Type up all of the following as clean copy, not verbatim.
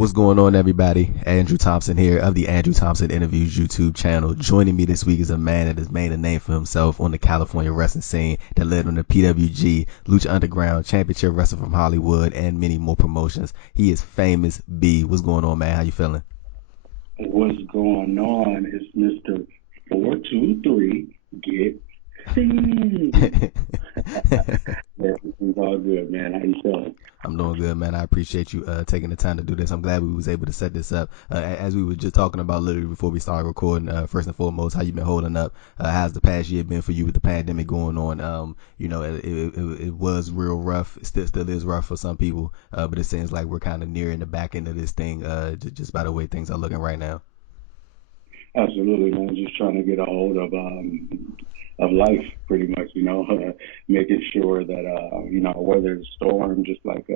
What's going on, everybody? Andrew Thompson here of the Andrew Thompson Interviews YouTube channel. Joining me this week is a man that has made a name for himself on the California wrestling scene, that led on the PWG, Lucha Underground, Championship Wrestler from Hollywood, and many more promotions. He is Famous B. What's going on, man? How you feeling? What's going on? It's Mr. 423. Get seen. Everything's all good, man. How you feeling? I'm doing good, man. I appreciate you taking the time to do this. I'm glad we was able to set this up. As we were just talking about literally before we started recording, first and foremost, how you been holding up? How's the past year been for you with the pandemic going on? It was real rough. It still is rough for some people, but it seems like we're kind of nearing the back end of this thing, just by the way things are looking right now. Absolutely, man. Just trying to get a hold of life, pretty much. Making sure that weather is storm, just like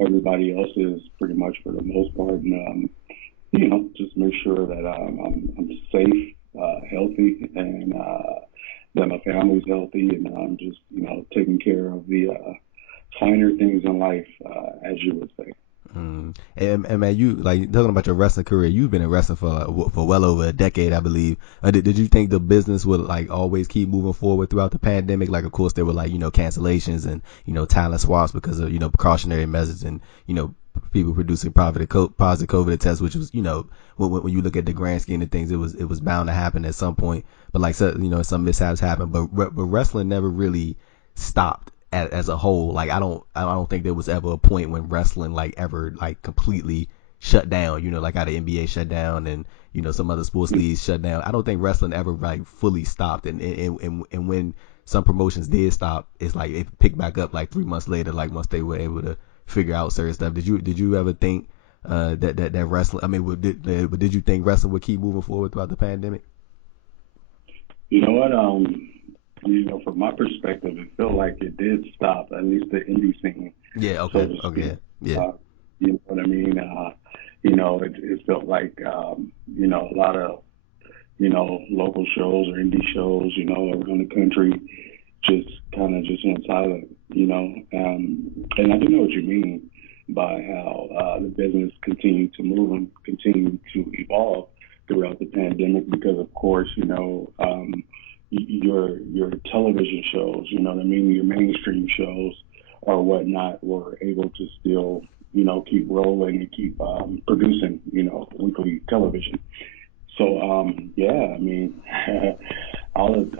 everybody else is, pretty much for the most part, and just make sure that I'm safe, healthy, and that my family's healthy, and I'm just taking care of the finer things in life, as you would say. And man, you like talking about your wrestling career. You've been in wrestling for well over a decade, I believe. Did you think the business would like always keep moving forward throughout the pandemic? Like, of course, there were like cancellations and talent swaps because of precautionary measures and people producing positive COVID tests, which was when you look at the grand scheme of things, it was bound to happen at some point. But like some mishaps happened, but wrestling never really stopped as a whole. Like I don't think there was ever a point when wrestling like ever like completely shut down, like how the NBA shut down and some other sports leagues shut down. I don't think wrestling ever like fully stopped, and when some promotions did stop, it's like it picked back up like 3 months later, like once they were able to figure out certain stuff. Did you ever think that wrestling, I mean, did you think wrestling would keep moving forward throughout the pandemic? You know what? From my perspective, it felt like it did stop, at least the indie scene. Yeah, okay, so okay, yeah. You know what I mean? It felt like, a lot of, local shows or indie shows, around the country just kind of just went silent, and I do know what you mean by how the business continued to move and continued to evolve throughout the pandemic because, of course, your television shows, your mainstream shows or whatnot were able to still, keep rolling and keep producing, weekly television. So, yeah, I mean, all of,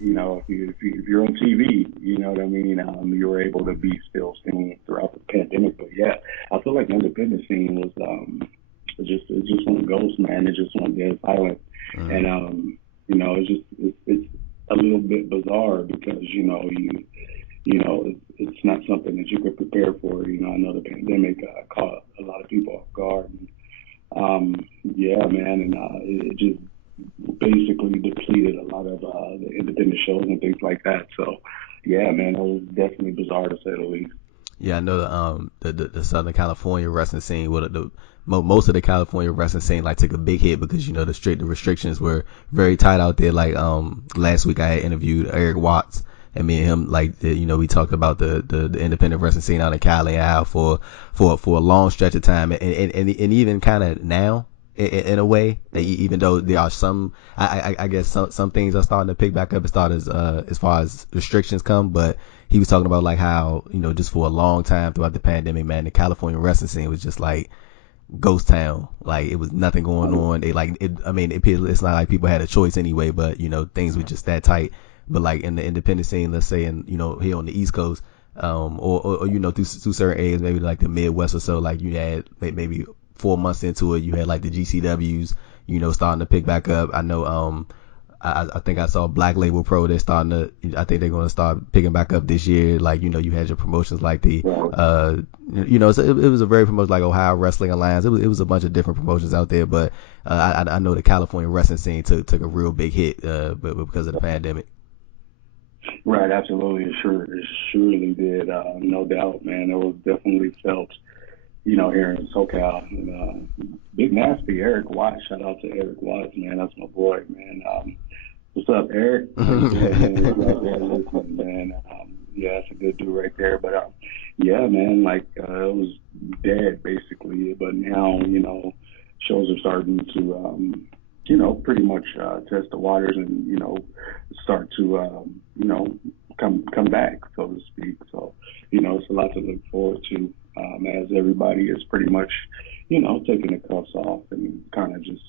if you're on TV, you know what I mean, you were able to be still seen throughout the pandemic. But yeah, I feel like the independent scene was it just went ghost, man. It just went dead silent. Mm-hmm. And it's a little bit bizarre because it's not something that you could prepare for. I know the pandemic caught a lot of people off guard. Yeah, man, and it just basically depleted a lot of the independent shows and things like that. So, yeah, man, it was definitely bizarre to say the least. Yeah, I know the Southern California wrestling scene, most of the California wrestling scene like took a big hit because the restrictions were very tight out there. Like last week I had interviewed Eric Watts, and me and him we talked about the independent wrestling scene out in Cali and how for a long stretch of time and even kind of now in a way, even though there are some, I guess some things are starting to pick back up as far as restrictions come, but he was talking about like how, just for a long time throughout the pandemic, man, the California wrestling scene was just like ghost town. Like it was nothing going on. It's not like people had a choice anyway, but things were just that tight. But like in the independent scene, let's say here on the East Coast, or through certain areas, maybe like the Midwest or so, like you had maybe 4 months into it, you had like the GCWs, starting to pick back up. I know, I think I saw Black Label Pro. I think they're going to start picking back up this year. Like, you had your promotions like the, so it was a very promotion like Ohio Wrestling Alliance. It was a bunch of different promotions out there, but I know the California wrestling scene took a real big hit, but because of the pandemic. Right, absolutely. It surely did. No doubt, man. It was definitely felt, here in SoCal. And, Big Nasty, Eric Watts. Shout out to Eric Watts, man. That's my boy, man. What's up, Eric? Man. Yeah, that's a good dude right there. But yeah, man, like it was dead basically. But now, shows are starting to, pretty much test the waters and start to, come back, so to speak. So, it's a lot to look forward to as everybody is pretty much, taking the cuffs off and kind of just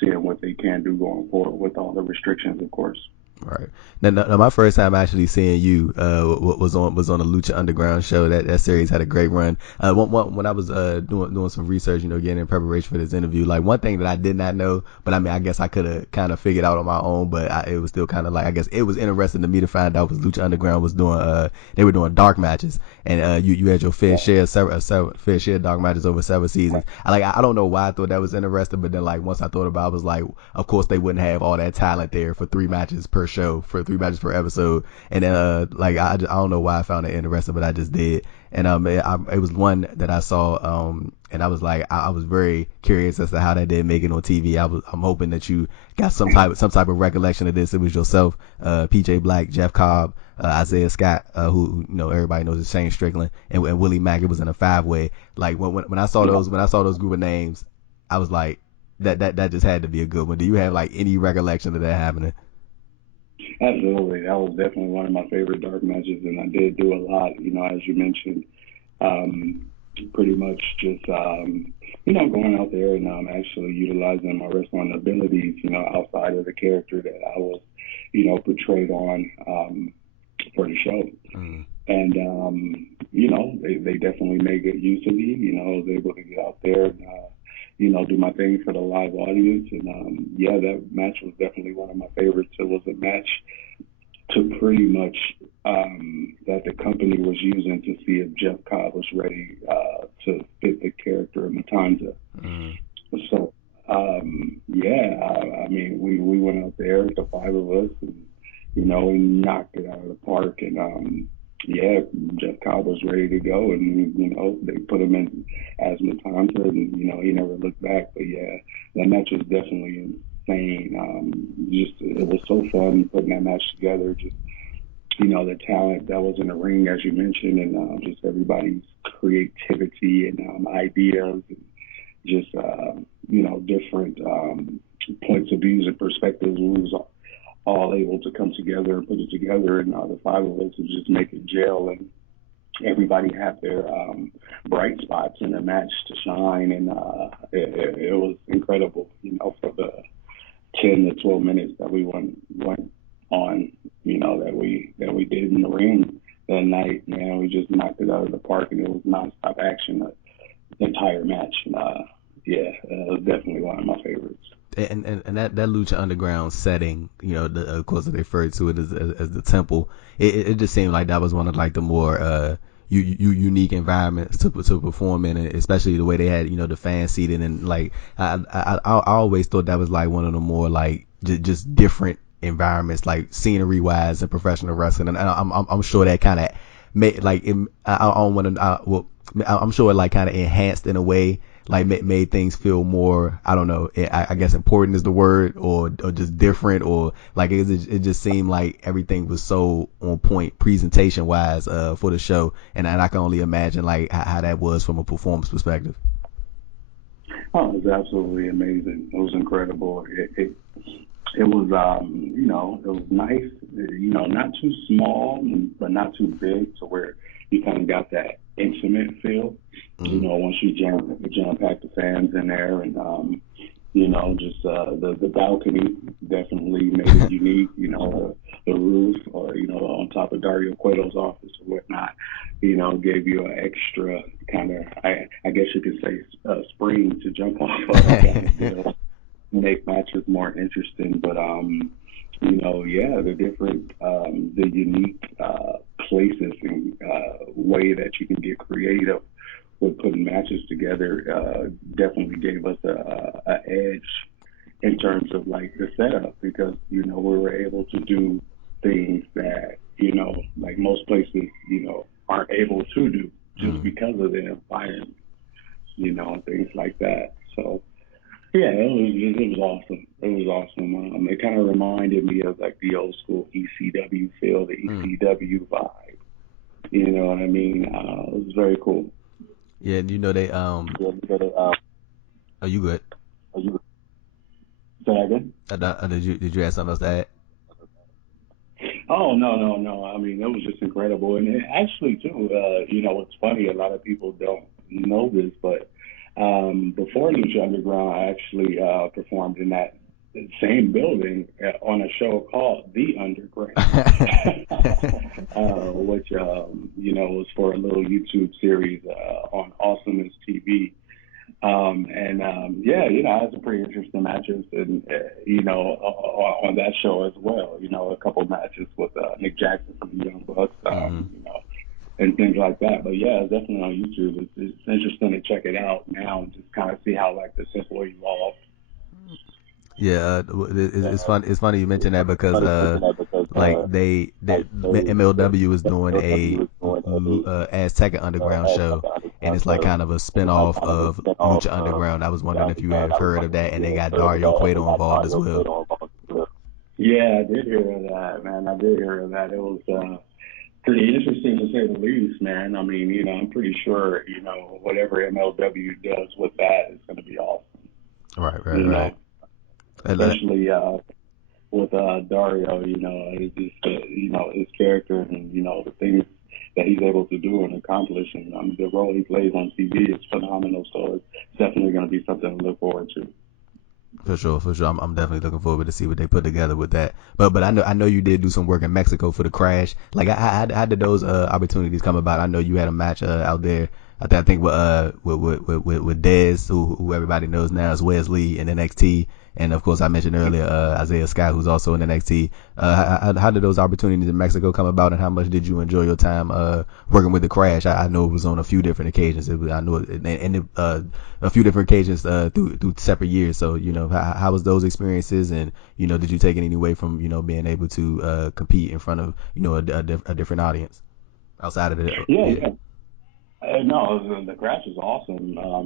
seeing what they can do going forward with all the restrictions, of course. Right. Now, my first time actually seeing you was on the Lucha Underground show. That series had a great run. When I was doing some research, getting in preparation for this interview, like one thing that I did not know, but I mean, I guess I could have kind of figured out on my own, but it was still kind of like, I guess it was interesting to me to find out was Lucha Underground was doing they were doing dark matches, and you had your fair share of dark matches over several seasons. I don't know why I thought that was interesting, but then like once I thought about it, I was like, of course they wouldn't have all that talent there for 3 matches per show, for 3 matches per episode. And then I don't know why I found it interesting, but I just did. And it was one that I saw, and I was like, I was very curious as to how that did make it on TV. I'm hoping that you got some type of recollection of this. It was yourself, PJ Black, Jeff Cobb, Isaiah Scott, who everybody knows is Shane Strickland, and Willie Mack. It was in a 5-way. Like when I saw those group of names, I was like, that just had to be a good one. Do you have like any recollection of that happening? Absolutely. That was definitely one of my favorite dark matches, and I did do a lot, as you mentioned, pretty much just, going out there and actually utilizing my wrestling abilities, outside of the character that I was, portrayed on for the show. Mm. And, they definitely made good use of me. I was able to get out there and, do my thing for the live audience. And that match was definitely one of my favorites. It was a match to pretty much that the company was using to see if Jeff Cobb was ready to fit the character of Matanza. Mm. So, I mean, we went out there, the 5 of us, and, we knocked it out of the park. And, Jeff Cobb was ready to go, and they put him in as Matanza, and he never looked back. But that match was definitely insane. It was so fun putting that match together. Just the talent that was in the ring, as you mentioned, and just everybody's creativity and ideas, and just different points of views and perspectives. We was all able to come together and put it together, and the 5 of us would just make it gel, and everybody had their bright spots in the match to shine, and it was incredible, for the 10 to 12 minutes that we went on, that we did in the ring that night. Man, we just knocked it out of the park, and it was nonstop action the entire match. And it was definitely one of my favorites. And that Lucha Underground setting, of course they referred to it as the temple. It just seemed like that was one of like the more unique environments to perform in, especially the way they had the fan seating, and like I always thought that was like one of the more like just different environments, like scenery wise in professional wrestling. And I'm sure that kind of made like I don't want to I'm sure it like kind of enhanced in a way, like made things feel more, I don't know, I guess important is the word, or just different, or like it just seemed like everything was so on point presentation wise for the show, and I can only imagine like how that was from a performance perspective. Oh, it was absolutely amazing. It was incredible. It was it was nice, not too small but not too big, to where you kind of got that intimate feel. Mm-hmm. Once you jam pack the fans in there, and just the balcony definitely made it unique. The roof, or on top of Dario Cueto's office or whatnot, gave you an extra kind of, I guess you could say, spring to jump off of, kind of, make matches more interesting. But the different, the unique places and way that you can get creative with putting matches together definitely gave us a edge in terms of like the setup, because we were able to do things that like most places aren't able to do, just because of the environment, and things like that. So yeah, it was awesome. It was awesome. It kind of reminded me of like the old school ECW feel, the ECW vibe. You know what I mean? It was very cool. Yeah, and you know they Yeah, are you good? are you say that again? Did you have something else to add? Oh no, no, no. I mean, it was just incredible, and actually too. It's funny. A lot of people don't know this, but before Lucha Underground, I actually performed in that same building on a show called The Underground, which was for a little YouTube series on Awesomeness TV. Yeah, I had some pretty interesting matches, and on that show as well. A couple matches with Nick Jackson from the Young Bucks, Hmm. and things like that. But yeah, it's definitely on YouTube. It's interesting to check it out now and just kind of see how like the simple evolved. Yeah, it's fun. It's funny you mentioned that because like the MLW is doing a Azteca Underground show, and it's like kind of a spinoff of Lucha Underground. I was wondering if you have heard of that, and they got Dario Cueto involved as well. Yeah, I did hear of that, man. I did hear of that. It was pretty interesting to say the least, man. I mean, I'm pretty sure, whatever MLW does with that is going to be awesome. Right, right, You right. know, And, especially with Dario, it's just his character and the things that he's able to do and accomplish, and the role he plays on TV is phenomenal. So it's definitely going to be something to look forward to. For sure, for sure. I'm definitely looking forward to see what they put together with that. But I know you did do some work in Mexico for the Crash. Like how did those opportunities come about? I know you had a match out there. I think with Dez, who everybody knows now as Wesley in NXT, and of course I mentioned earlier Isaiah Scott, who's also in NXT. How did those opportunities in Mexico come about, and how much did you enjoy your time working with the Crash? I know it was on a few different occasions. I know it, and a few different occasions through separate years. So how was those experiences, and did you take it any way from being able to compete in front of a different audience outside of the Yeah, yeah. yeah. No, the Crash is awesome. I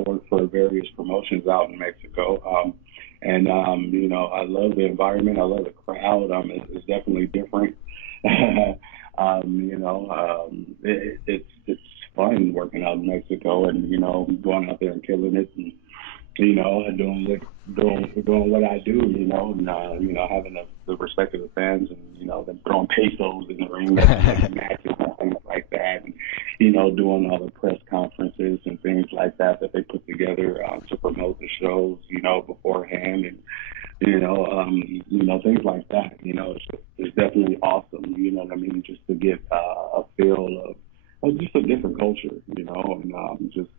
work for various promotions out in Mexico, and I love the environment. I love the crowd. It's definitely different. It's fun working out in Mexico, and going out there and killing it, and doing what I do, and having the respect of the fans, and them throwing pesos in the ring at the end of matches and things like that, and doing all the press conferences and things like that they put together to promote the shows, beforehand, and things like that. It's definitely awesome. You know what I mean? Just to get a feel of just a different culture, and just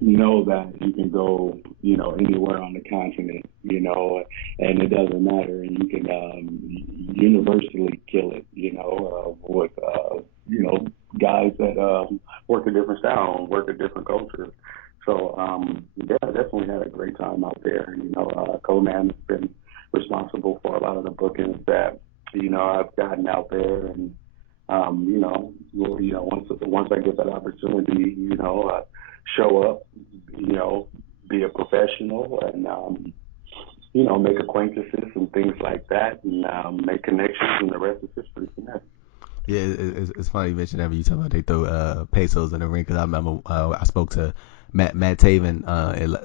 know that you can go, anywhere on the continent, and it doesn't matter, and you can universally kill it, with guys that work a different style, work a different culture. So yeah, I definitely had a great time out there. Konnan has been responsible for a lot of the bookings that I've gotten out there, and once I get that opportunity, show up, be a professional, and make acquaintances and things like that, and make connections, and the rest is history from there. Yeah, it's funny you mentioned that when you talk about they throw pesos in the ring, because I remember I spoke to Matt Taven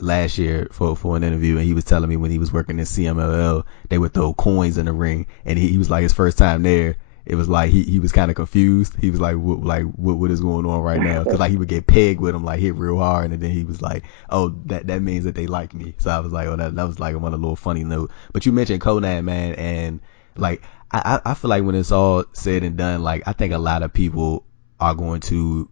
last year for an interview, and he was telling me when he was working in CMLL they would throw coins in the ring, and he was like his first time there. It was like he was kind of confused. He was like, what is going on right now? Because like he would get pegged with him, like hit real hard, and then he was like, oh, that means that they like me. So I was like, oh, that was like on a little funny note. But you mentioned Konnan, man, and like I feel like when it's all said and done, like I think a lot of people are going to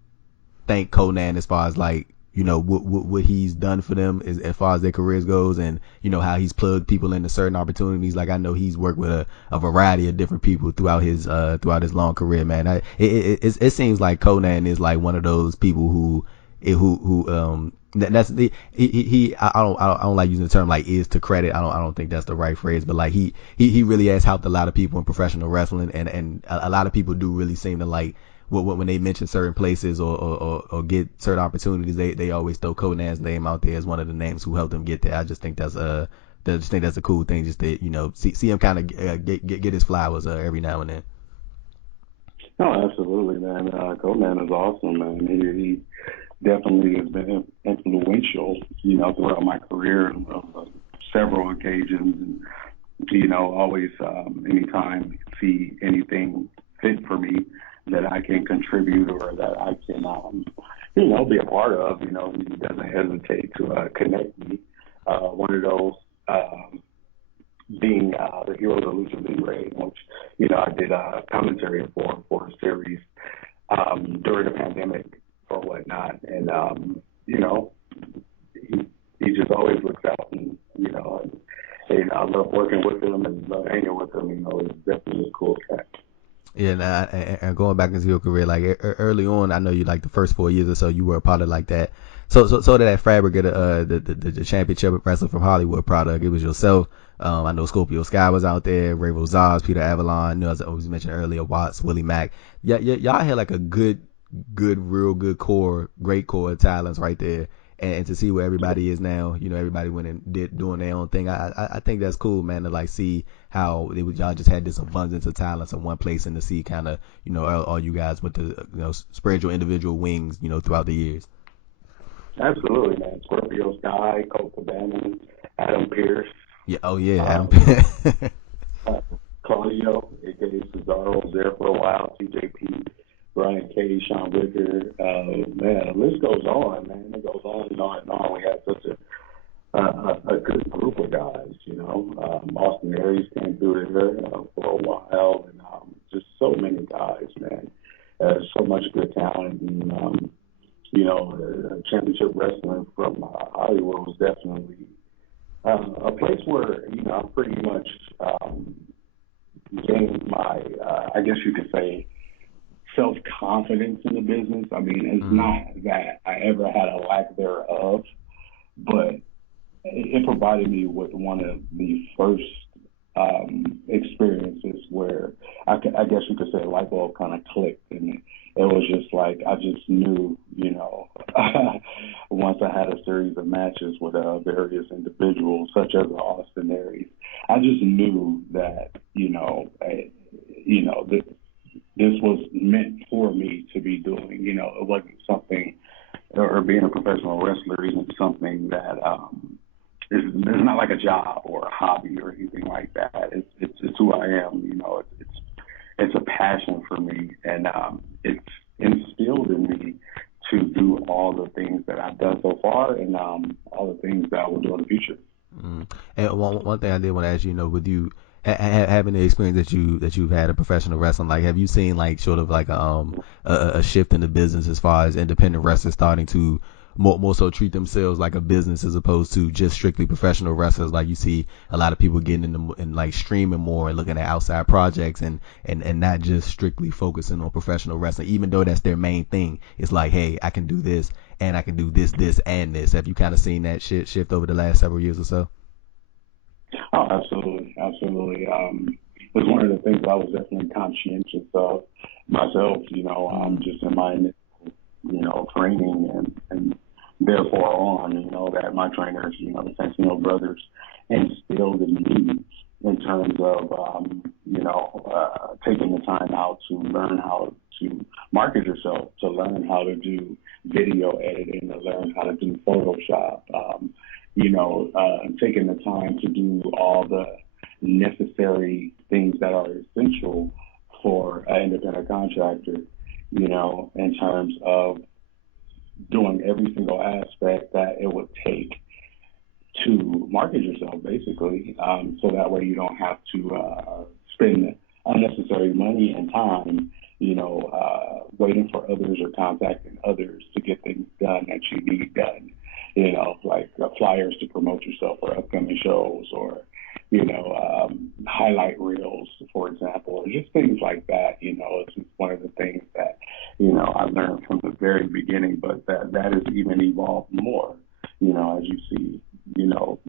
thank Konnan as far as like what he's done for them as far as their careers goes, and how he's plugged people into certain opportunities. Like I know he's worked with a variety of different people throughout his long career, man. It seems like Konnan is like one of those people who that's the he I don't like using the term like is to credit. I don't think that's the right phrase, but like he really has helped a lot of people in professional wrestling, and a lot of people do really seem to like when they mention certain places or get certain opportunities, they always throw Konnan's name out there as one of the names who helped them get there. I just think that's a cool thing, just to see him kind of get his flowers every now and then. Oh, absolutely, man. Konnan is awesome, man. He definitely has been influential, throughout my career on several occasions. And, always, anytime see anything fit for me that I can contribute or that I can, be a part of, he doesn't hesitate to connect me. One of those, being the hero of the Lucha Underground, which I did commentary for a series during the pandemic or whatnot, and he just always looks out, and I love working with him and love hanging with him. He's definitely a cool cat. Yeah, and going back into your career, like early on, I know you like the first 4 years or so, you were a part of like that. So that fabric of the championship wrestler from Hollywood product, it was yourself. I know Scorpio Sky was out there, Ray Rosales, Peter Avalon, as I was mentioned earlier, Watts, Willie Mack. Yeah, y'all had like a real good core, great core of talents right there. And to see where everybody is now, everybody went and doing their own thing. I think that's cool, man, to like see how y'all just had this abundance of talents in one place, and to see kind of, all you guys with the, spread your individual wings, throughout the years. Absolutely, man. Scorpio Sky, Colt Cabana, Adam Pierce. Yeah. Oh yeah, Adam Pierce. Claudio, aka Cesaro, was there for a while. TJP, Brian K, Sean Wicker. Man, the list goes on, man. It goes on and on and on. We had such a good group of guys, Austin Aries came through there for a while, and just so many guys, man. So much good talent, and championship wrestling from Hollywood was definitely a place where I pretty much gained my, I guess you could say, self-confidence in the business. I mean, it's not that I ever had a lack thereof, but it provided me with one of the first experiences where I guess you could say a light bulb kind of clicked, and it was just like I just knew, once I had a series of matches with various individuals, such as Austin Aries, I just knew that this was meant for me to be doing. It wasn't something, or being a professional wrestler isn't something that it's not like a job or a hobby or anything like that. It's who I am. It's a passion for me, and it's instilled in me to do all the things that I've done so far, and all the things that I will do in the future. And one thing I did want to ask you, with you having the experience that you've had in professional wrestling, like, have you seen like sort of like a shift in the business as far as independent wrestlers starting to more so treat themselves like a business as opposed to just strictly professional wrestlers? Like, you see a lot of people getting into and like streaming more and looking at outside projects and not just strictly focusing on professional wrestling, even though that's their main thing. It's like, hey, I can do this and I can do this and this. Have you kind of seen that shift over the last several years or so? Oh, absolutely, absolutely. It was one of the things I was definitely conscientious of myself. Just in my training and therefore on, that my trainers, the Santino Brothers, instilled in me in terms of, taking the time out to learn how to market yourself, to learn how to do video editing, to learn how to do Photoshop, taking the time to do all the necessary things that are essential for an independent contractor, in terms of doing every single aspect that it would take to market yourself, basically, so that way you don't have to spend unnecessary money and time, waiting for others or contacting others to get things done that you need done, like flyers to promote yourself for upcoming shows, or highlight reels, for example, or just things like that. It's just one of the things that, I learned from the very beginning, but that has even evolved more, as you see, YouTube,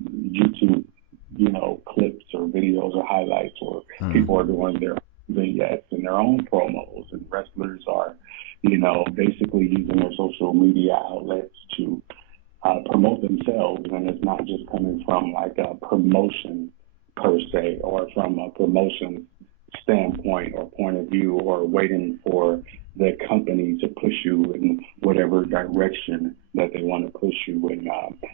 clips or videos or highlights, or people are doing their vignettes and their own promos, and wrestlers are, basically using their social media outlets to promote themselves, and it's not just coming from like a promotion per se, or from a promotion standpoint or point of view, or waiting for the company to push you in whatever direction that they want to push you, and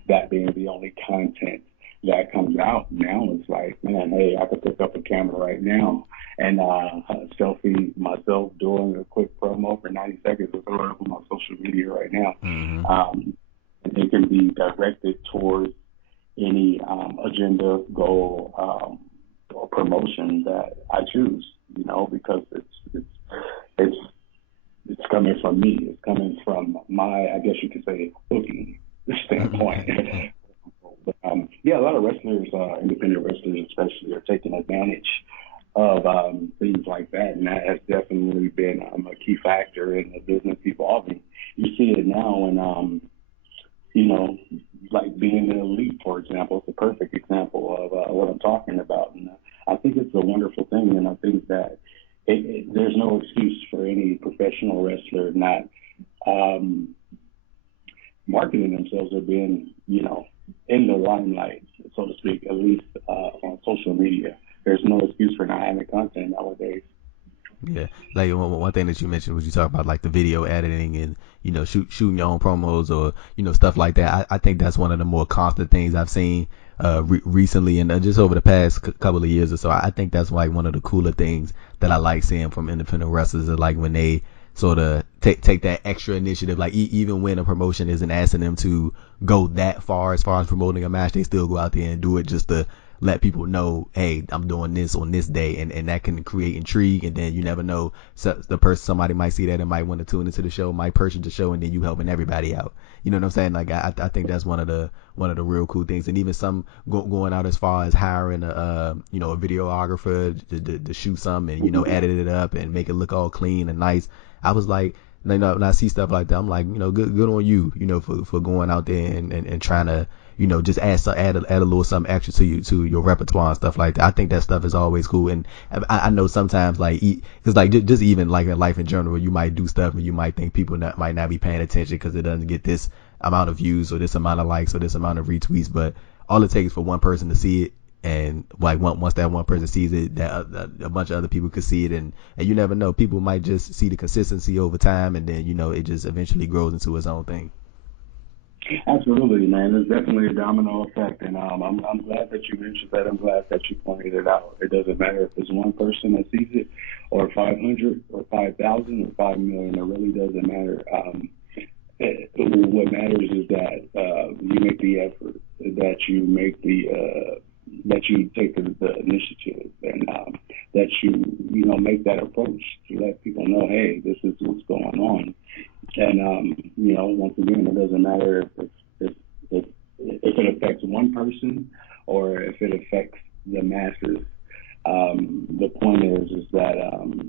that being the only content that comes out. Now it's like, man, hey, I could pick up a camera right now and selfie myself doing a quick promo for 90 seconds and throw it up on my social media right now. And it can be directed towards any agenda, goal, or promotion that I choose, because it's coming from me. It's coming from my, I guess you could say, booking standpoint. But, yeah, a lot of wrestlers, independent wrestlers especially, are taking advantage of things like that, and that has definitely been a key factor in the business evolving. You see it now, and like being an elite, for example, it's a perfect example of what I'm talking about. And I think it's a wonderful thing, and I think that there's no excuse for any professional wrestler not marketing themselves or being, in the limelight, so to speak, at least on social media. There's no excuse for not having content nowadays. Yeah, like one thing that you mentioned was you talk about like the video editing and shooting your own promos or stuff like that. I think that's one of the more constant things I've seen recently and just over the past couple of years or so. I think that's like one of the cooler things that I like seeing from independent wrestlers is like when they sort of take that extra initiative, like even when a promotion isn't asking them to go that far as promoting a match, they still go out there and do it just to let people know, hey, I'm doing this on this day, and that can create intrigue, and then you never know, so somebody might see that and might want to tune into the show, might purchase the show, and then you helping everybody out. You know what I'm saying? Like I think that's one of the real cool things, and even some going out as far as hiring a videographer to shoot something and edit it up and make it look all clean and nice. I was like, when I see stuff like that, I'm like, good on you, for going out there and trying to, just add a little something extra to your repertoire and stuff like that. I think that stuff is always cool. And I know sometimes like, cause like just even like in life in general, you might do stuff and you might think people might not be paying attention because it doesn't get this amount of views or this amount of likes or this amount of retweets. But all it takes for one person to see it. And like once that one person sees it, that a bunch of other people could see it, and you never know, people might just see the consistency over time, and then it just eventually grows into its own thing. Absolutely, man. There's definitely a domino effect, and I'm glad that you mentioned that. I'm glad that you pointed it out. It doesn't matter if it's one person that sees it, or 500, or 5,000, or 5 million. It really doesn't matter. What matters is that you make the effort, that you make that you take the initiative, and that you make that approach to let people know, hey, this is what's going on. And once again, it doesn't matter if it affects one person or if it affects the masses. The point is that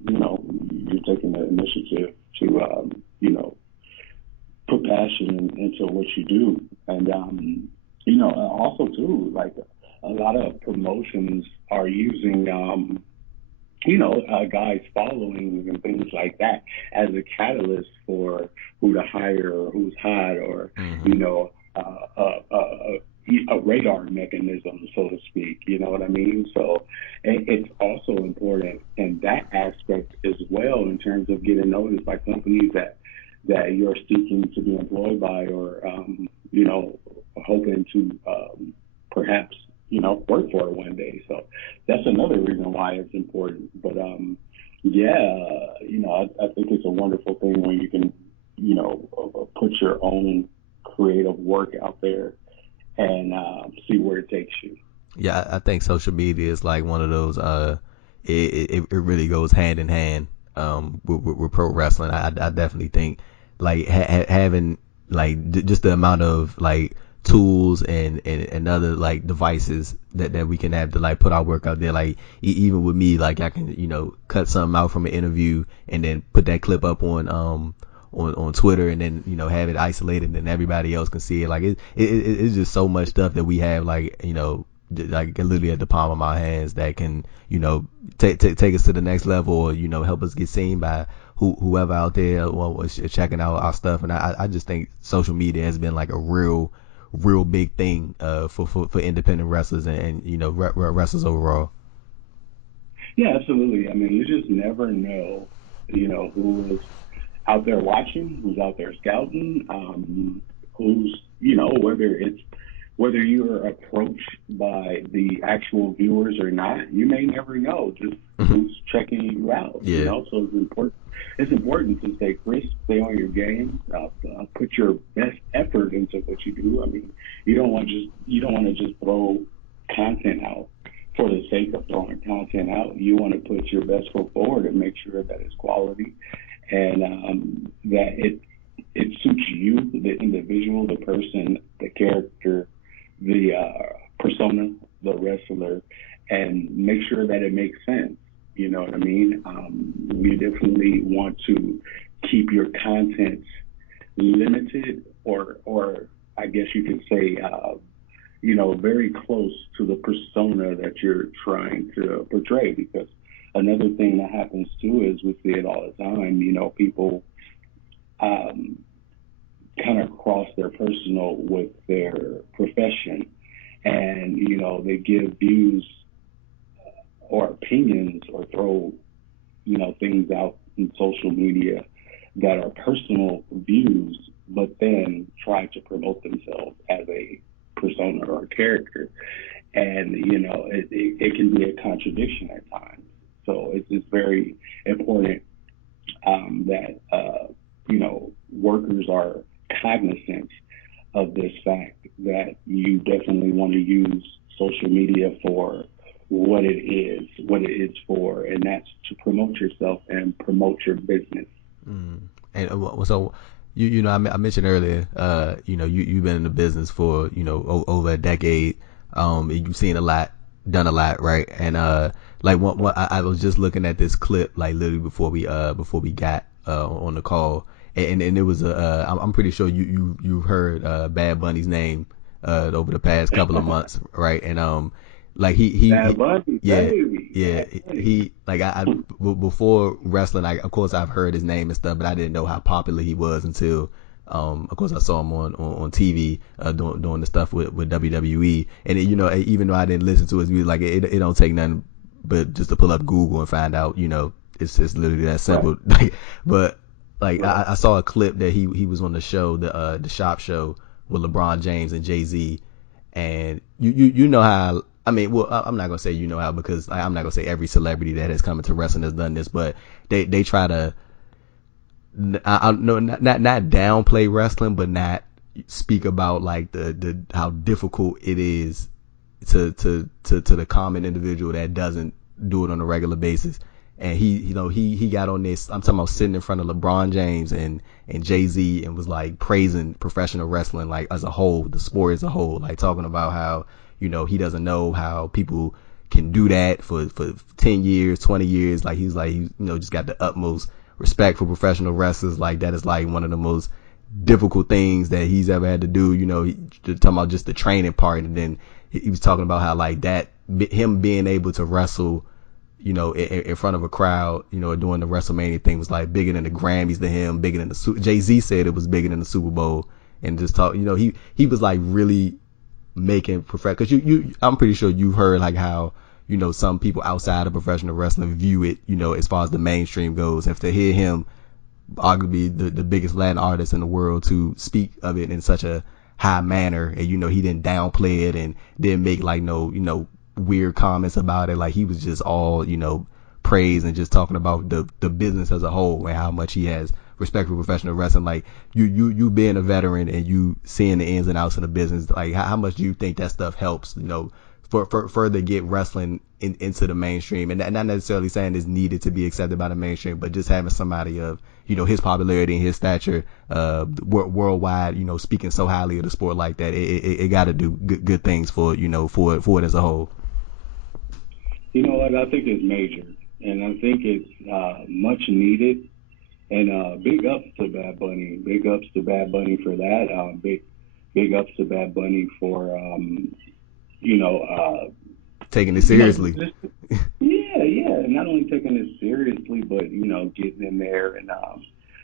you're taking the initiative to put passion into what you do, and also too, like a lot of promotions are using guys following and things like that as a catalyst for who to hire or who's hot, or a radar mechanism, so to speak. You know what I mean? So it's also important in that aspect as well, in terms of getting noticed by companies that you're seeking to be employed by, or hoping to perhaps work for it one day. So that's another reason why it's important. But I think it's a wonderful thing when you can put your own creative work out there and see where it takes you. Yeah, I think social media is like one of those. It really goes hand in hand with pro wrestling. I definitely think like having like just the amount of like tools and other like devices that we can have to like put our work out there. Like even with me, like I can cut something out from an interview and then put that clip up on Twitter, and then have it isolated, and then everybody else can see it. Like it's just so much stuff that we have, like like literally at the palm of our hands, that can take us to the next level, or help us get seen by whoever out there was checking out our stuff. And I just think social media has been like a real big thing for independent wrestlers and wrestlers overall. Yeah, absolutely. I mean, you just never know, who is out there watching, who's out there scouting, who's, whether you are approached by the actual viewers or not, you may never know just who's checking you out, Yeah. So it's important to stay crisp, stay on your game, put your best effort into what you do. I mean, you don't want to just throw content out for the sake of throwing content out. You want to put your best foot forward and make sure that it's quality and that it suits you, the individual, the person, the character, the persona, the wrestler, and make sure that it makes sense. You know what I mean? We definitely want to keep your content limited, or I guess you could say, very close to the persona that you're trying to portray. Because another thing that happens too is we see it all the time. People um, kind of cross their personal with their profession, and they give views or opinions or throw things out in social media that are personal views, but then try to promote themselves as a persona or a character, and it can be a contradiction at times. So it's very important that workers are cognizant of this fact that you definitely want to use social media for what it is for, and that's to promote yourself and promote your business. Mm. And so I mentioned earlier, you've been in the business for over a decade. And you've seen a lot, done a lot, right? And like I was just looking at this clip like literally before we got on the call, and it was I'm pretty sure you heard Bad Bunny's name over the past couple of months, right? And like Bad Bunny, yeah, baby, yeah, Bad Bunny. he like before wrestling, of course I've heard his name and stuff, but I didn't know how popular he was until of course I saw him on TV doing the stuff with WWE. And even though I didn't listen to his music, like it don't take nothing but just to pull up Google and find out, it's just literally that simple. Right, But like right. I saw a clip that he was on the show, the Shop Show with LeBron James and Jay-Z, and you know how, I mean, well, I'm not gonna say you know how, because I'm not gonna say every celebrity that has come into wrestling has done this, but they try to, I no, not downplay wrestling, but not speak about like the how difficult it is to the common individual that doesn't do it on a regular basis. And he got on this. I'm talking about sitting in front of LeBron James and Jay-Z, and was like praising professional wrestling like as a whole, the sport as a whole, like talking about how he doesn't know how people can do that for 10 years, 20 years. Like he's like just got the utmost respect for professional wrestlers. Like that is like one of the most difficult things that he's ever had to do. Talking about just the training part, and then he was talking about how like that, him being able to wrestle, in front of a crowd, doing the WrestleMania thing was like bigger than the Grammys to him, bigger than the Jay-Z said it was bigger than the Super Bowl, and just talk, he was like really making because I'm pretty sure you've heard like how some people outside of professional wrestling view it, as far as the mainstream goes. If they hear him, arguably the biggest Latin artist in the world, to speak of it in such a high manner, and he didn't downplay it and didn't make like no weird comments about it. Like he was just all praise and just talking about the business as a whole and how much he has respect for professional wrestling. Like you being a veteran and you seeing the ins and outs of the business, like how much do you think that stuff helps for further get wrestling into the mainstream? And not necessarily saying it's needed to be accepted by the mainstream, but just having somebody of his popularity and his stature worldwide, speaking so highly of the sport like that, it got to do good things for for it as a whole. You know what? I think it's major, and I think it's much needed. And big ups to Bad Bunny. Big ups to Bad Bunny for that. Big ups to Bad Bunny for you know Taking it seriously. just yeah. Not only taking it seriously, but getting in there and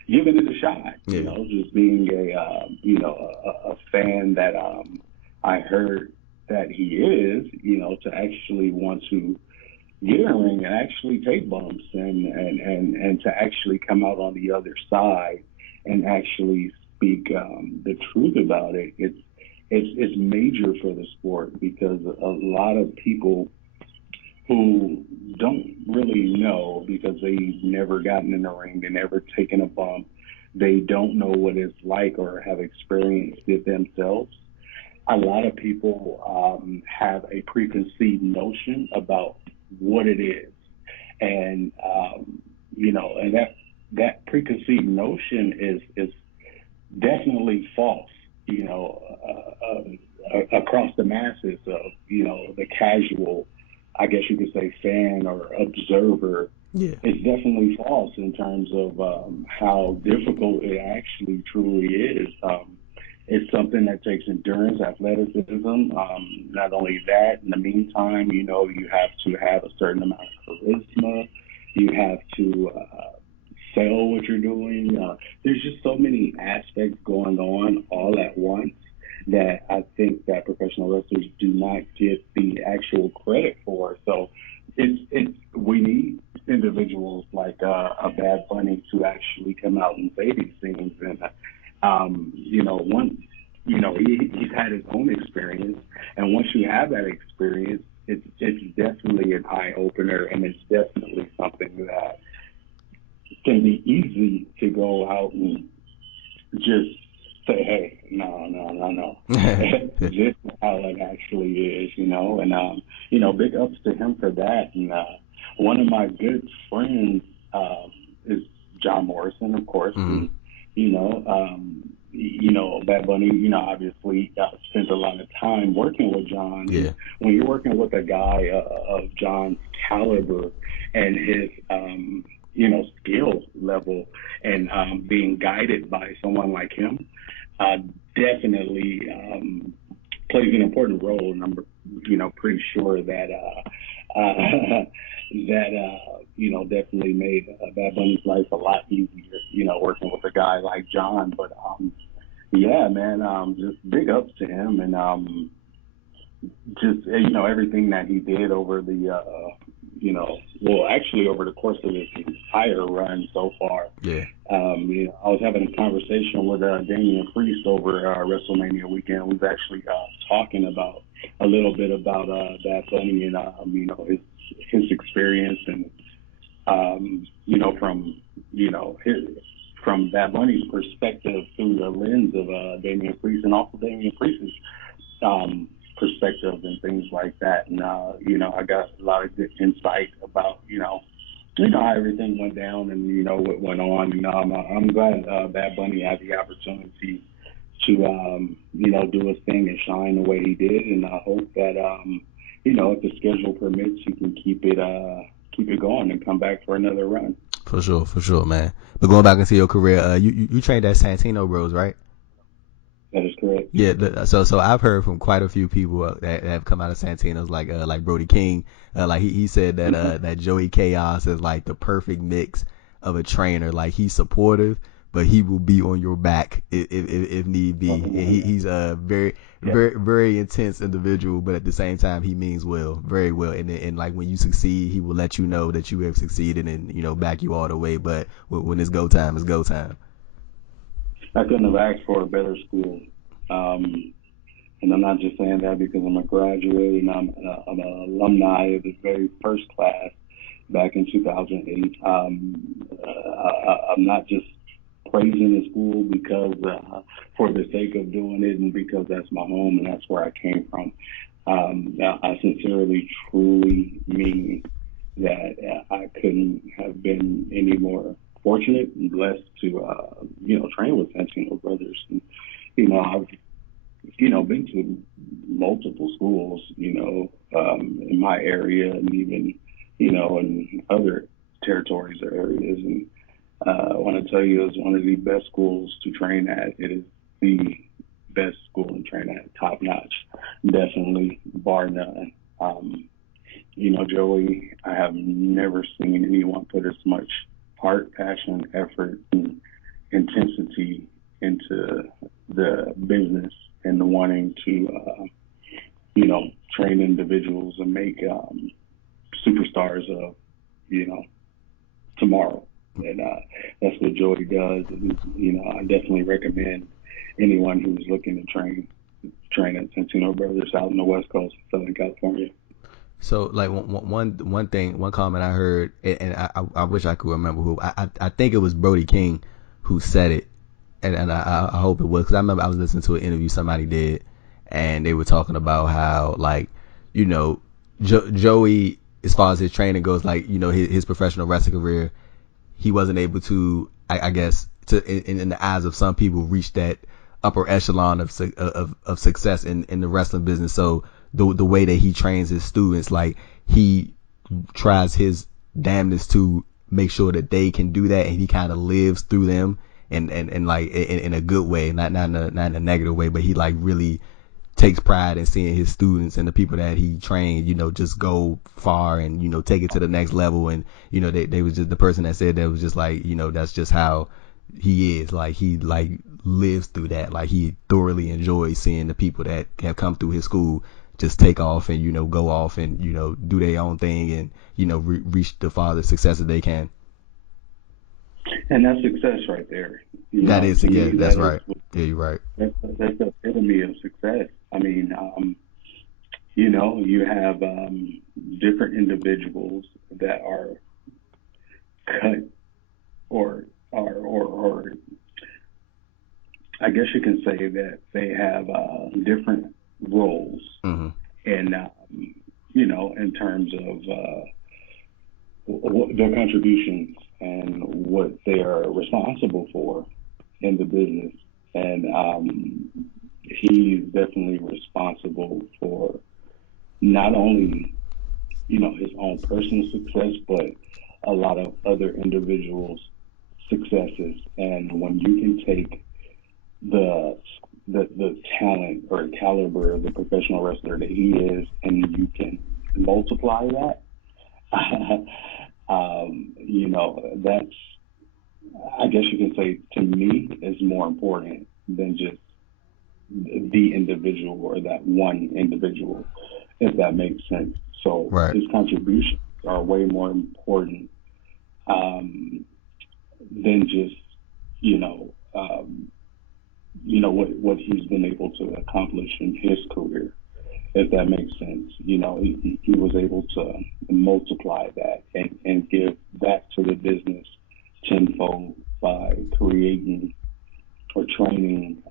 giving it a shot. Yeah. Just being a fan that I heard that he is. To actually want to get in the ring and actually take bumps and to actually come out on the other side and actually speak the truth about it. It's major for the sport because a lot of people who don't really know because they've never gotten in the ring, they never taken a bump, they don't know what it's like or have experienced it themselves. A lot of people have a preconceived notion about what it is, and and that preconceived notion is definitely false. Across the masses of the casual, I guess you could say, fan or observer, Yeah. it's definitely false in terms of how difficult it actually truly is. It's something that takes endurance, athleticism. Not only that, in the meantime, you have to have a certain amount of charisma. You have to sell what you're doing. There's just so many aspects going on all at once that I think that professional wrestlers do not get the actual credit for. So we need individuals like a Bad Bunny to actually come out and say these things. And once he's had his own experience, and once you have that experience, it's definitely an eye opener, and it's definitely something that can be easy to go out and just say, hey, no. This is how it actually is, and big ups to him for that. And one of my good friends is John Morrison, of course. Mm. And, Bad Bunny, obviously spent a lot of time working with John. Yeah. And when you're working with a guy of John's caliber and his, skill level and being guided by someone like him, uh, definitely plays an important role. And I'm, pretty sure that definitely made Bad Bunny's life a lot easier. Working with a guy like John. But yeah, man, just big ups to him and just everything that he did over the actually over the course of his entire run so far. Yeah. I was having a conversation with Damian Priest over WrestleMania weekend. We was actually talking about a little bit about Bad Bunny and his experience and from from Bad Bunny's perspective through the lens of Damian Priest and also Damian Priest's perspective and things like that. And I got a lot of good insight about how everything went down and what went on. And I'm glad Bad Bunny had the opportunity to do his thing and shine the way he did. And I hope that if the schedule permits, he can keep it going and come back for another run. For sure, man. But going back into your career, you trained at Santino Bros, right? That is correct. Yeah, so I've heard from quite a few people that have come out of Santino's, like Brody King, like he said that that Joey Chaos is like the perfect mix of a trainer. Like he's supportive, but he will be on your back if need be. And he's a very intense individual, but at the same time he means well, very well. And like when you succeed, he will let you know that you have succeeded and back you all the way. But when it's go time, it's go time. I couldn't have asked for a better school. And I'm not just saying that because I'm a graduate and I'm an alumni of the very first class back in 2008. I'm not just praising the school because for the sake of doing it and because that's my home and that's where I came from. I sincerely, truly mean that I couldn't have been any more fortunate and blessed to, train with Santino Brothers. And, I've, been to multiple schools, in my area and even, in other territories or areas. And I want to tell you, it's one of the best schools to train at. It is the best school to train at, top notch, definitely, bar none. Joey, I have never seen anyone put as much heart, passion, effort, and intensity into the business and the wanting to, train individuals and make superstars of, tomorrow. And that's what Joey does. And, I definitely recommend anyone who's looking to train at Santino Brothers out in the West Coast of Southern California. So like one comment I heard, and I wish I could remember who. I think it was Brody King who said it, and I hope it was, because I remember I was listening to an interview somebody did, and they were talking about how, like, Joey, as far as his training goes, like, his professional wrestling career, he wasn't able to, I guess, in the eyes of some people, reach that upper echelon of success in the wrestling business. So the way that he trains his students, like, he tries his damnedest to make sure that they can do that, and he kind of lives through them, and like in a good way, not in a negative way, but he like really takes pride in seeing his students and the people that he trained, just go far and, take it to the next level. And, they was just, the person that said that was just like, that's just how he is. Like, he like lives through that. Like, he thoroughly enjoys seeing the people that have come through his school just take off and, go off and, do their own thing and, reach the farthest success that they can. And that's success right there. That is, to yeah, me, that's right. Yeah, you're right. That's the epitome of success. I mean, you have different individuals that are cut or I guess you can say that they have different roles, Mm-hmm. and in terms of their contributions and what they are responsible for in the business. And he's definitely responsible for not only, his own personal success, but a lot of other individuals' successes. And when you can take the talent or caliber of the professional wrestler that he is, and you can multiply that, that's, I guess you can say, to me, is more important than just the individual or that one individual, if that makes sense. So Right. his contributions are way more important than just, what he's been able to accomplish in his career, if that makes sense. He was able to multiply that and give back to the business tenfold by creating or training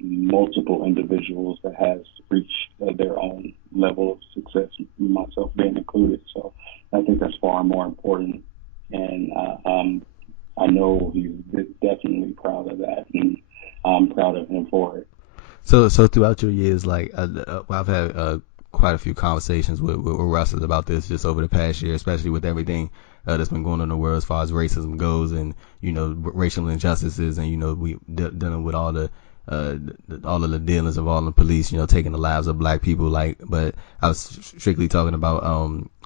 multiple individuals that has reached their own level of success, myself being included. So I think that's far more important. And I know he's definitely proud of that, and I'm proud of him for it. So throughout your years, like, I've had quite a few conversations with wrestlers about this just over the past year, especially with everything that's been going on in the world as far as racism goes, and racial injustices, and we dealing with all of the dealings involving the police, taking the lives of black people. Like, but I was strictly talking about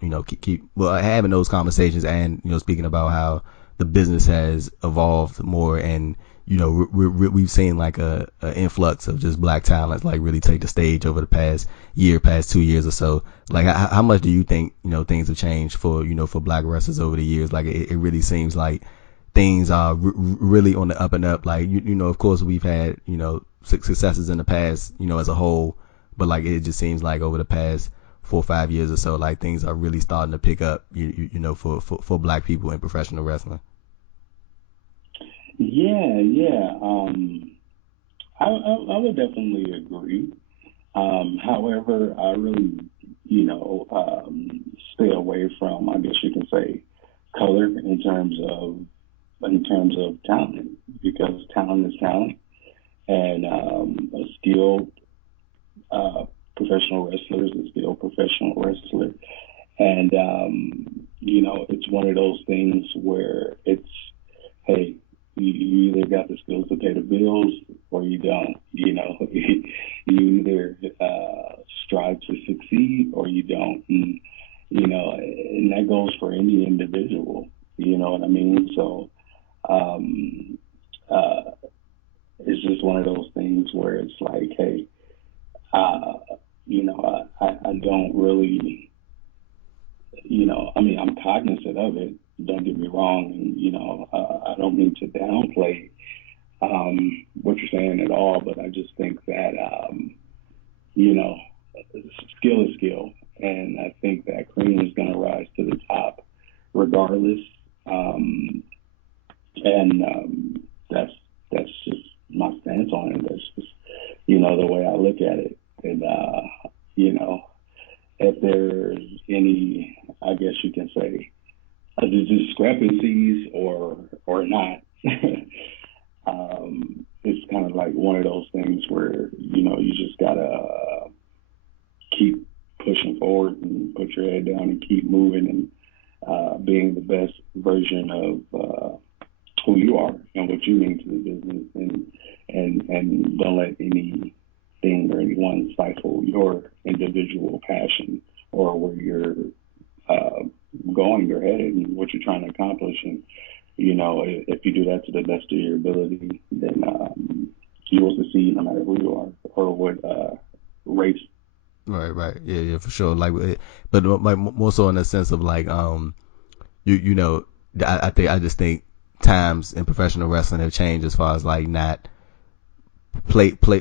having those conversations, and speaking about how the business has evolved more, and we've seen like a influx of just black talent like really take the stage over the past 2 years or so. Like, how much do you think things have changed for for black wrestlers over the years? Like, it really seems like things are really on the up and up. Like, of course we've had successes in the past as a whole, but like it just seems like over the past 4 or 5 years or so, like things are really starting to pick up for black people in professional wrestling. Yeah. I would definitely agree. However, I really, stay away from, I guess you can say, color in terms of talent, because talent is talent, and a skilled professional wrestler is a skilled professional wrestler, and it's one of those things where it's, hey, you either got the skills to pay the bills or you don't. You either strive to succeed or you don't. And that goes for any individual. You know what I mean? So it's just one of those things where it's like, hey, I don't really I mean, I'm cognizant of it. Don't get me wrong. And, I don't mean to downplay what you're saying at all, but I just think that, you know, skill is skill. And I think that Cream is going to rise to the top regardless. Um, and that's just my stance on it. That's just, the way I look at it. And, you know, if there's any, I guess you can say, discrepancies or not. It's kind of like one of those things where you just gotta keep pushing forward and put your head down and keep moving and being the best version of who you are and what you mean to the business, and don't let anything or anyone stifle your individual passion or where you're uh, going, you're headed, and what you're trying to accomplish. And if you do that to the best of your ability, then you will succeed no matter who you are or what race. Right. Yeah, for sure. But like more so in the sense of like, you know, I just think times in professional wrestling have changed as far as like not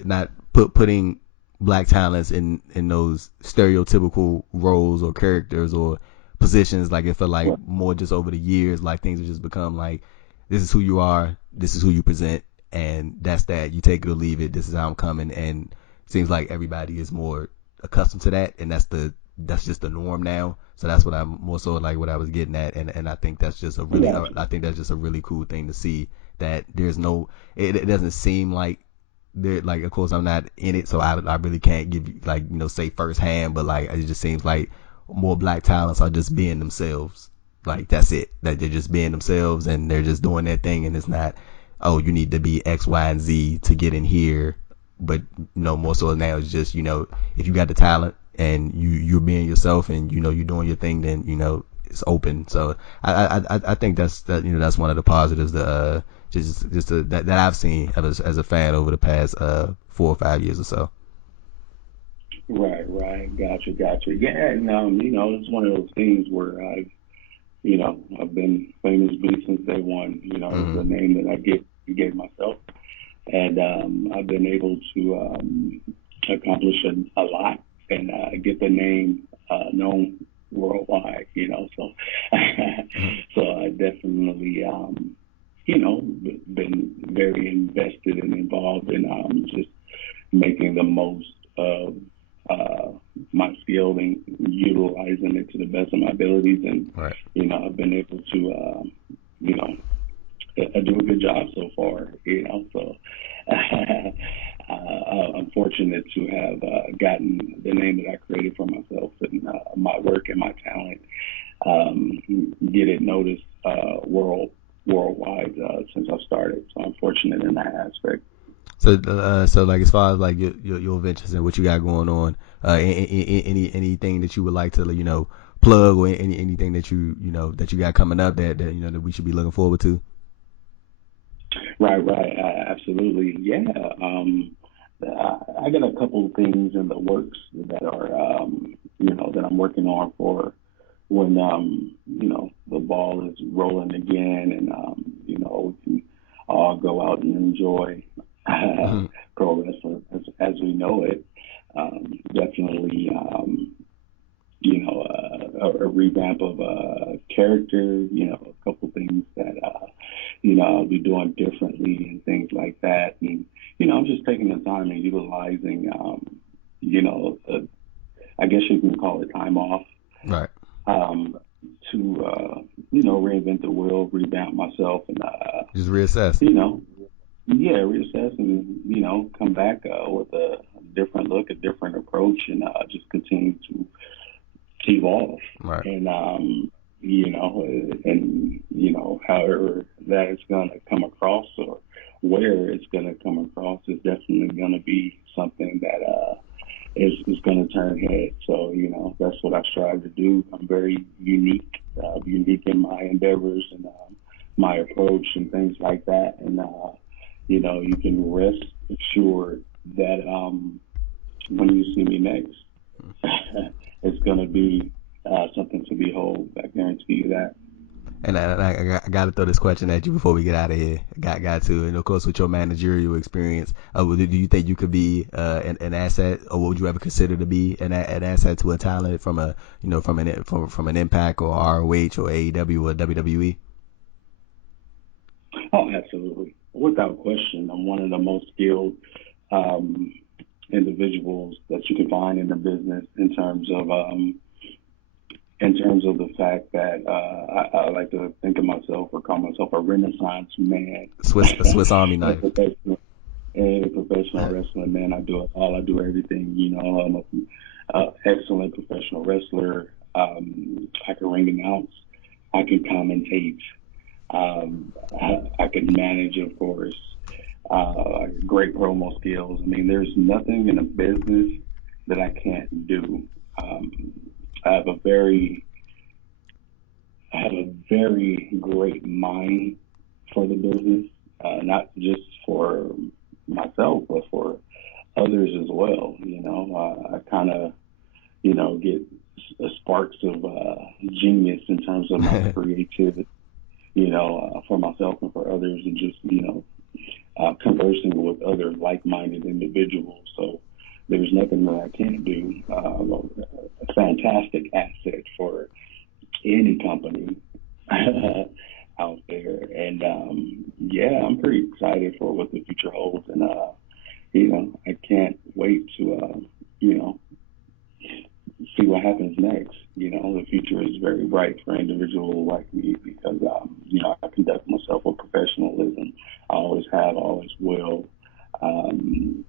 not putting black talents in those stereotypical roles or characters or positions. Like it felt like Right. more just over the years, like things have just become like, this is who you are, this is who you present, and that's that. You take it or leave it. This is how I'm coming, and it seems like everybody is more accustomed to that, and that's just the norm now. So that's what I'm more so like what I was getting at, and I think that's just a really Yeah. I think that's just a really cool thing to see, that there's no, it doesn't seem like there, like, of course I'm not in it, so I really can't give you like, say firsthand, but like it just seems like more black talents are just being themselves. Like that's it. That they're just being themselves and they're just doing their thing, and it's not, oh, you need to be X, Y, and Z to get in here. But more so now it's just, if you got the talent and you're being yourself and you're doing your thing, then it's open. So I think that's one of the positives that that I've seen as a fan over the past 4 or 5 years or so. Right. Gotcha. Yeah, and it's one of those things where I've been famous B since day one. It's Hmm. the name that I gave myself, and I've been able to accomplish a lot and get the name known worldwide. So so I definitely been very invested and involved in just making the most of uh, my skill and utilizing it to the best of my abilities. And Right. I've been able to you know I do a good job so far. So I'm fortunate to have gotten the name that I created for myself and my work and my talent get it noticed worldwide since I started. So I'm fortunate in that aspect. So like as far as like your ventures and what you got going on, anything that you would like to plug, or anything that that you got coming up that we should be looking forward to. Right. Absolutely. Yeah. I got a couple of things in the works that are, that I'm working on for when, the ball is rolling again and, we can all go out and enjoy Hmm. pro wrestling as we know it. Definitely, a revamp of character, a couple things that, I'll be doing differently and things like that. And, I'm just taking the time and utilizing, I guess you can call it time off, Right. um, to, reinvent the wheel, revamp myself and, Just reassess. you know, yeah, reassess and, come back with a different look, a different approach, and just continue to evolve. Right. And however that is going to come across or where it's going to come across is definitely going to be something that is going to turn heads. So that's what I strive to do. I'm very unique in my endeavors and my approach and things like that. And you can rest assured that when you see me next, it's going to be something to behold. I guarantee you that. And I got to throw this question at you before we get out of here. Got to, and of course, with your managerial experience, do you think you could be an asset, or would you ever consider to be an asset to a talent from a from an Impact or ROH or AEW or WWE? Oh, absolutely, without question. I'm one of the most skilled um, individuals that you can find in the business in terms of the fact that I like to think of myself or call myself a Renaissance man. Swiss Army in knife. professional, in professional wrestling, man, I do it all. I do everything. I'm a excellent professional wrestler. I can ring announce. I can commentate. I can manage, of course. Great promo skills. I mean, there's nothing in a business that I can't do. Um, I have a very, I have a very great mind for the business, not just for myself, but for others as well. I kind of, get sparks of genius in terms of my creativity, for myself and for others, and just, conversing with other like-minded individuals. So there's nothing that I can't do. A fantastic asset for any company out there. And yeah, I'm pretty excited for what the future holds. And, I can't wait to, see what happens next. The future is very bright for an individual like me because, I conduct myself with professionalism. I always have, always will. I'm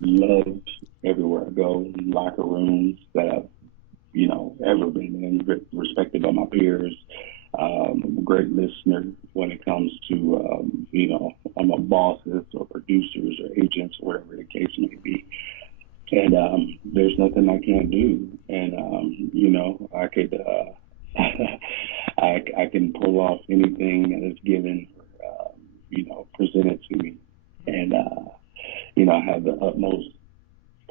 loved everywhere I go, locker rooms that I've, ever been in, respected by my peers. I'm a great listener when it comes to, I'm a bosses or producers or agents or whatever the case may be. And there's nothing I can't do. And I could I can pull off anything that is given, presented to me. And I have the utmost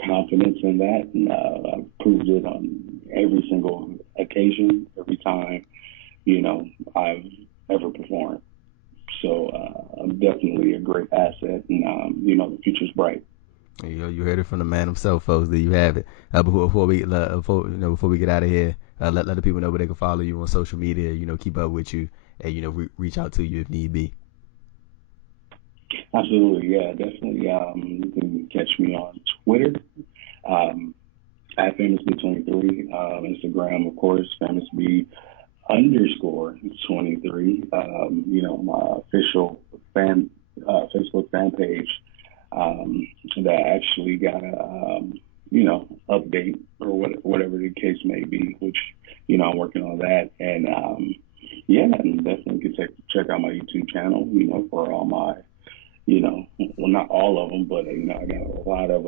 confidence in that, and I've proved it on every single occasion, every time I've ever performed. So I'm definitely a great asset, and the future's bright. You heard it from the man himself, folks. There you have it. Before we before we get out of here, let the people know where they can follow you on social media. Keep up with you, and reach out to you if need be. Absolutely, yeah, definitely. You can catch me on Twitter at famously23, Instagram, of course, famously underscore 23. My official Facebook fan page that actually got a update or whatever the case may be, which I'm working on that. And yeah, and definitely can check out my YouTube channel, for all my well, not all of them, but I got a lot of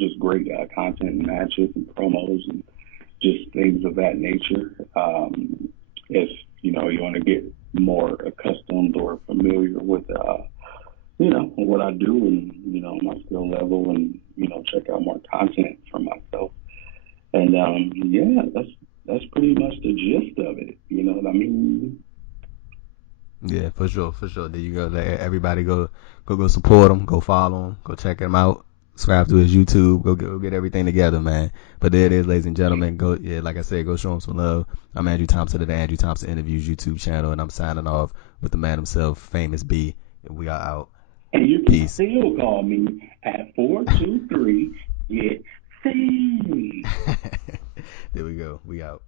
just great content and matches and promos and just things of that nature. If you want to get more accustomed or familiar with what I do and my skill level, and check out more content from myself. And yeah, that's pretty much the gist of it. You know what I mean? Yeah, for sure, for sure. There you go. Everybody go support him, go follow him, go check him out. Subscribe to his YouTube. Go get everything together, man. But there it is, ladies and gentlemen. Go, yeah, like I said, go show him some love. I'm Andrew Thompson of the Andrew Thompson Interviews YouTube channel, and I'm signing off with the man himself, Famous B. And we are out. And you can Peace. still call me at 423 get saved. There we go. We out.